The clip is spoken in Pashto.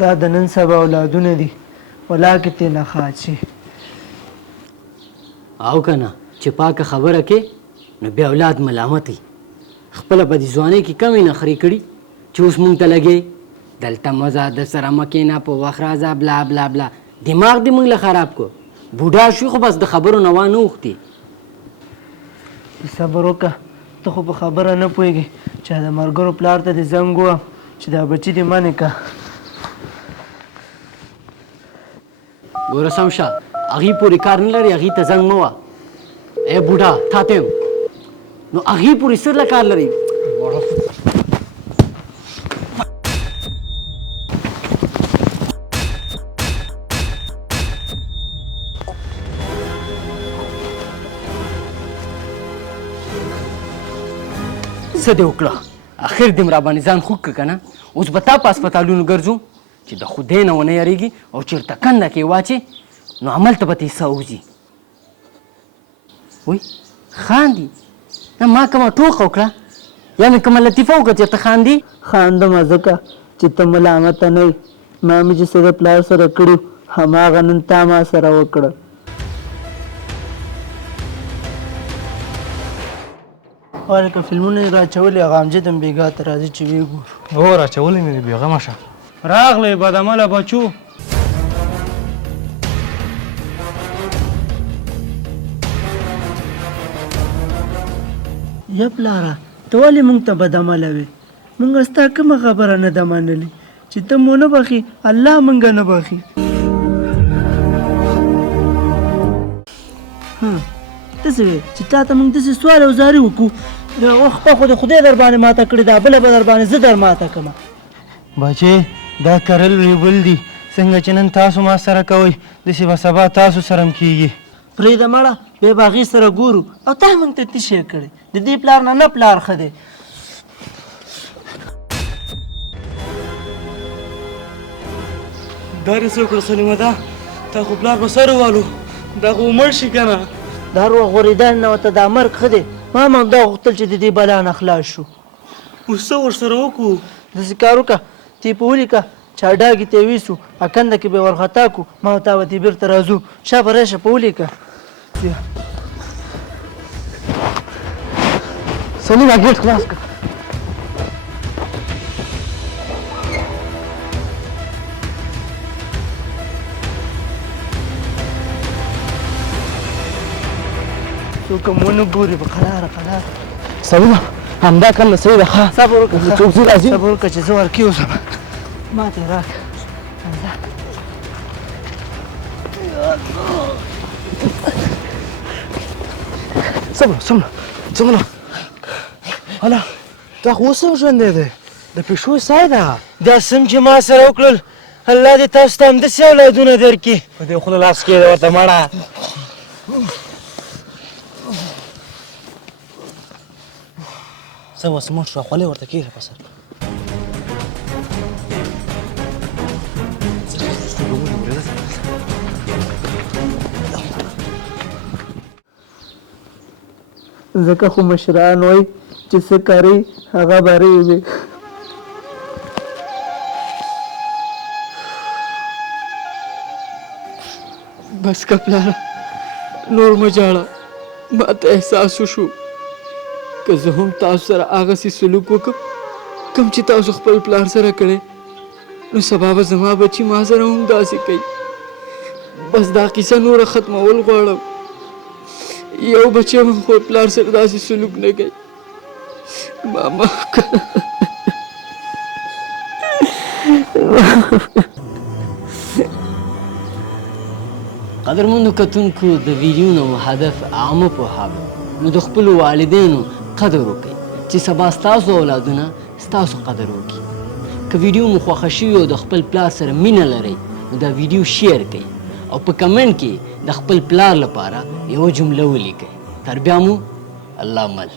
دا د نن سبا اولادونه دي ولاکې ترې نه خاص شي او که نه چې پاکه خبره کې نو بیا اولاد ملامت وي خپله په دې ځوانۍ کې کمې نخرې کړي چې اوس مونږ ته لګې دلته مزه د سره مه کښېنه په وخت راځه بلا بلا بلا دماغ دې مونږ له خراب کړو بوډا شوي خو بس د خبرو نه وانه اوښتې صبر وکړه ته خو په خبره نه پوهېږې چې د ملګرو پلار ته دې زنګ ووهم چې دا بچي دې منې که ګوره سم شه هغې پورې کار نه لري هغې ته زنګ مه وه ای بوډا تا ته یم نو هغې پورې څه له کار لري څه دې وکړه اخر دې م راباندې ځان خوږ کړه که نه اوس به تا په هسپتالونو ګرځو چې د خدای نه ونه یارېږي او چېرته کنده کې واچې نو هملته به ته حصه وځي وای خاندي نه ما کومه ټوکه وکړه یا مې کومه لطیفه وکړه چې ته خاندي خاندمه ځکه چې ته ملامته نه یې ما مې چې څه د پلار سره کړي هماغه نن تا ما سره وکړه وایي که فلمونه یې راچولي غامجد هم بېګا ته راځي چې ویې ګورو هو راچولی مې دي بېغمه شه راغلی بدعمله بچو یا پلاره ته ولې موږ ته بدعمله وې موږ ستا کومه خبره نه ده منلې چې ته مو نه بخي الله موږ نه بخي داسې وې چې تا ته موږ داسې سوال او زاري وکړو خپه خو د خدای در باندې ماته کړې ده بله به در باندې زه در ماته کړمه بچې دا کرل ریبل دي څنګه چې نن تاسو ما سره کوئ داسې به سبا تاسو سره هم کېږي پرېږده مړه بیا به هغې سره ګورو او تا موږ ته څه شی کړی د دې پلار نه پلار ښه دی دا دې څه وکړه سلیمه دا تا خو پلار به سر ووالو دا خو مړ شي که نه دا روغ غورېدل نه ورته دا مرګ ښه دی ما موږ دا غوښتل چې د دې بلا نه خلاص شو اوس څه ورسره وکړو داسې کار وکړه تی په ولیکه چاډاګې ته یې ویسو اکنده کې به یې ورخطا کړو ما او تا به تې بېرته راځو شا به راشه په ولیکه سلیمه ګیټ خلاص کړه څوک هم ونه ګوري په قلاره قلاره سلیمه همدا کله صحیح ده ښه صبر وکړه څوک ځي راځي صبر وکړه چې زه ورکې اوسم ما ته یې راکړه څومره هله دا خو اوس هم ژوندی دی د پیشو سای ده دا سم چې ما سره وکړل الله دې تاسو ته همداسې اولادونه درکړي په دې خوله لاس کېږده ورته مړه څه اوس مړ شوه خولې ورته کېږده په سر ځکه خو مشران وایي چې څه کري هغه به ریږي بس که پلاره نور مه ژاړه ما ته احساس وشو که زه هم تاسو سره هغسې سلوک وکړم کوم چې تاسو خپل پلار سره کړی نو سبا به زما بچي ما سره هم داسې کوي بس دا کیسه نوره ختمول غواړم یو بچی هم خپل پلار سره داسې سلوک نه کوي ماما قدرمنو کتونکو د ویډیو نه هدف عامه پوهاوی نو د خپلو والدینو قدر وکړئ چې سبا ستاسو اولادونه ستاسو قدر وکړي که ویډیو مو خوښه شوي او د خپل پلار سره مینه لرئ نو دا ویډیو شیر کړئ او په کمنټ کې د خپل پلار لپاره یوه جمله ولیکئ تر بیا مو الله مل